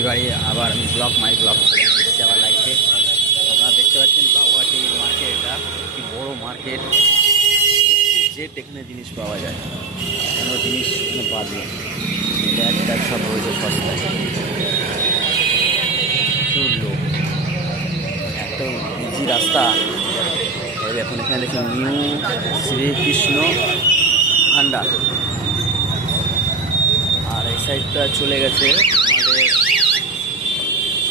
বাগুয়াটি বাড়ি আবার আমি মাই ব্লগ এসেছি আবার লাইফে। আপনারা দেখতে পাচ্ছেন বাগুয়াটি মার্কেট, এটা একটি বড় মার্কেট। জেড এখানে জিনিস পাওয়া যায়, কোনো জিনিস কোনো বাদ নেই। ব্যাগ ট্যাগ সব রয়েছে সস্তায়। প্রচুর লোক, এত ইজি রাস্তা। এখন এখানে দেখি নিউ শ্রীকৃষ্ণ ভান্ডার, আর এই সাইডটা চলে গেছে আমাদের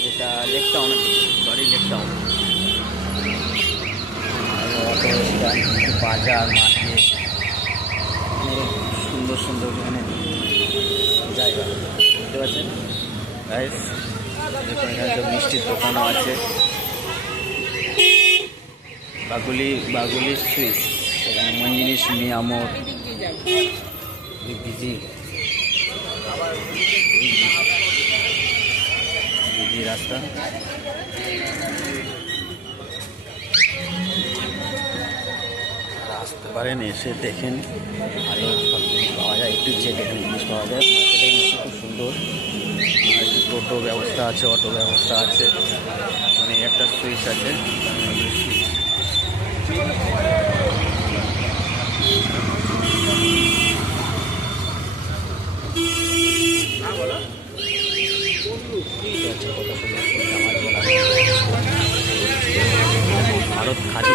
যেটা lake town, sorry lake town. বাজার মার্কেট, সুন্দর সুন্দর এখানে জায়গা দেখতে পাচ্ছেন গাইস। দেখুন এখানে সব মিষ্টির দোকানও আছে। বাগুলি সুইট, এখানে মঞ্জিনিস মিয়ামোর বিজি রাস্তা। আসতে পারেন, এসে দেখেন, ভালো সব জিনিস পাওয়া যায়, একটু জেড এখানে জিনিস পাওয়া যায়। মার্কেটের মধ্যে খুব সুন্দর, একটু টোটো ব্যবস্থা আছে, অটো ব্যবস্থা আছে, মানে একটা সুইচ আছে। ভারত খাদি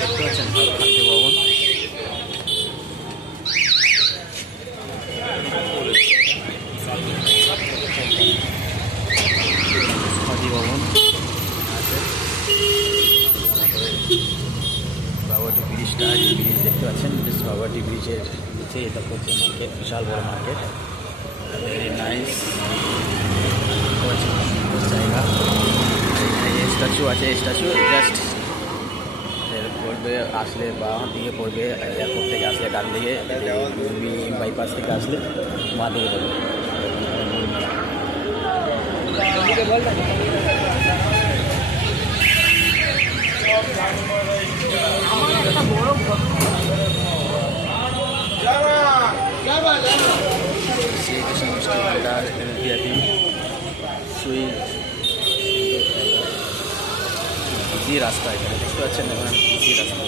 দেখতে পাচ্ছেন, খাদ্য ভবন। খাদি ভবন আছে। বাগুয়াটি ব্রিজটা, যে ব্রিজ দেখতে পাচ্ছেন, বাগুয়াটি ব্রিজের নিচে এটা হচ্ছে মার্কেট, বিশাল বড় মার্কেট, ভেরি নাইস জায়গা। স্ট্যাচু আছে, স্ট্যাচু জাস্ট পড়বে আসলে বাঁ দিকে পড়বে, এয়ারপোর্ট থেকে আসলে ডান দিকে, বাইপাস থেকে আসলে বাঁ দিকে পড়বে। শ্রীকৃষ্ণ মিষ্টি ভান্ডার, ভিআইপি সুইট, ইজি রাস্তা এখানে দেখতে পাচ্ছেন। এখন ইজি রাস্তা।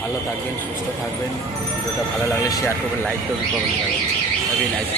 ভালো থাকবেন, সুস্থ থাকবেন। ভিডিওটা ভালো লাগলে শেয়ার করবেন, লাইক করবেন, কমেন্ট করবেন। Heavy nice.